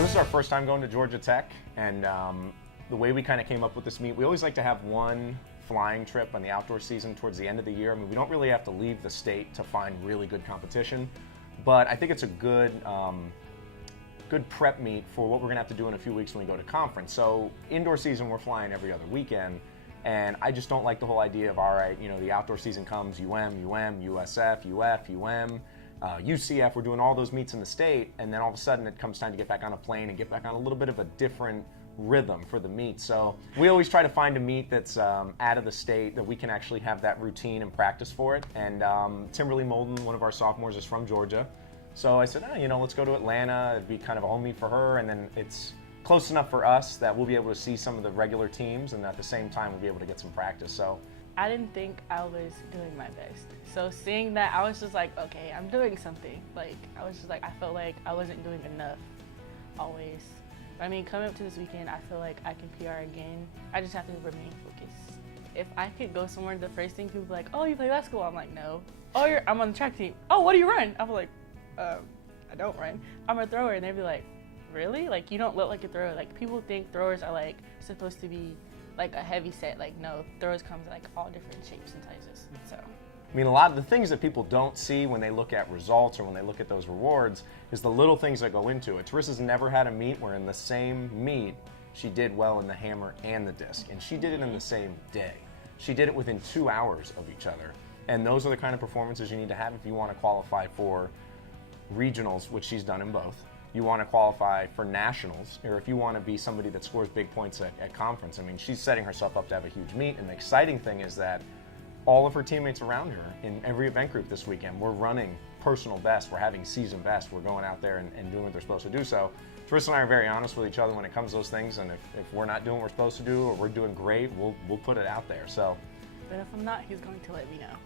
So this is our first time going to Georgia Tech, and the way we kind of came up with this meet, we always like to have one flying trip on the outdoor season towards the end of the year. I mean, we don't really have to leave the state to find really good competition, but I think it's a good prep meet for what we're gonna have to do in a few weeks when we go to conference. So indoor season, we're flying every other weekend, and I just don't like the whole idea of, all right, you know, the outdoor season comes, USF, UF, UCF, we're doing all those meets in the state, and then all of a sudden it comes time to get back on a plane and get back on a little bit of a different rhythm for the meet. So we always try to find a meet that's out of the state that we can actually have that routine and practice for it. And Timberly Molden, one of our sophomores, is from Georgia. So I said, you know, let's go to Atlanta. It'd be kind of a home meet for her, and then it's close enough for us that we'll be able to see some of the regular teams, and at the same time we'll be able to get some practice. So I didn't think I was doing my best. So seeing that, I was just like, okay, I'm doing something. Like, I was just like, I felt like I wasn't doing enough always. But I mean, coming up to this weekend, I feel like I can PR again. I just have to remain focused. If I could go somewhere, the first thing people be like, oh, you play basketball? I'm like, no. Oh, I'm on the track team. Oh, what do you run? I'm like, I don't run. I'm a thrower. And they'd be like, really? Like, you don't look like a thrower. Like, people think throwers are like supposed to be like a heavy set. Like, no, throwers comes in like all different shapes and sizes. So I mean, a lot of the things that people don't see when they look at results or when they look at those rewards is the little things that go into it. Terissa's never had a meet where in the same meet she did well in the hammer and the disc, and she did it in the same day. She did it within 2 hours of each other, and those are the kind of performances you need to have if you want to qualify for regionals, which she's done in both. You want to qualify for nationals, or if you want to be somebody that scores big points at conference. I mean, she's setting herself up to have a huge meet, and the exciting thing is that all of her teammates around her in every event group this weekend, we're running personal best, we're having season best, we're going out there and doing what they're supposed to do. So Terrisa and I are very honest with each other when it comes to those things, and if we're not doing what we're supposed to do or we're doing great, we'll put it out there. So, but if I'm not, he's going to let me know.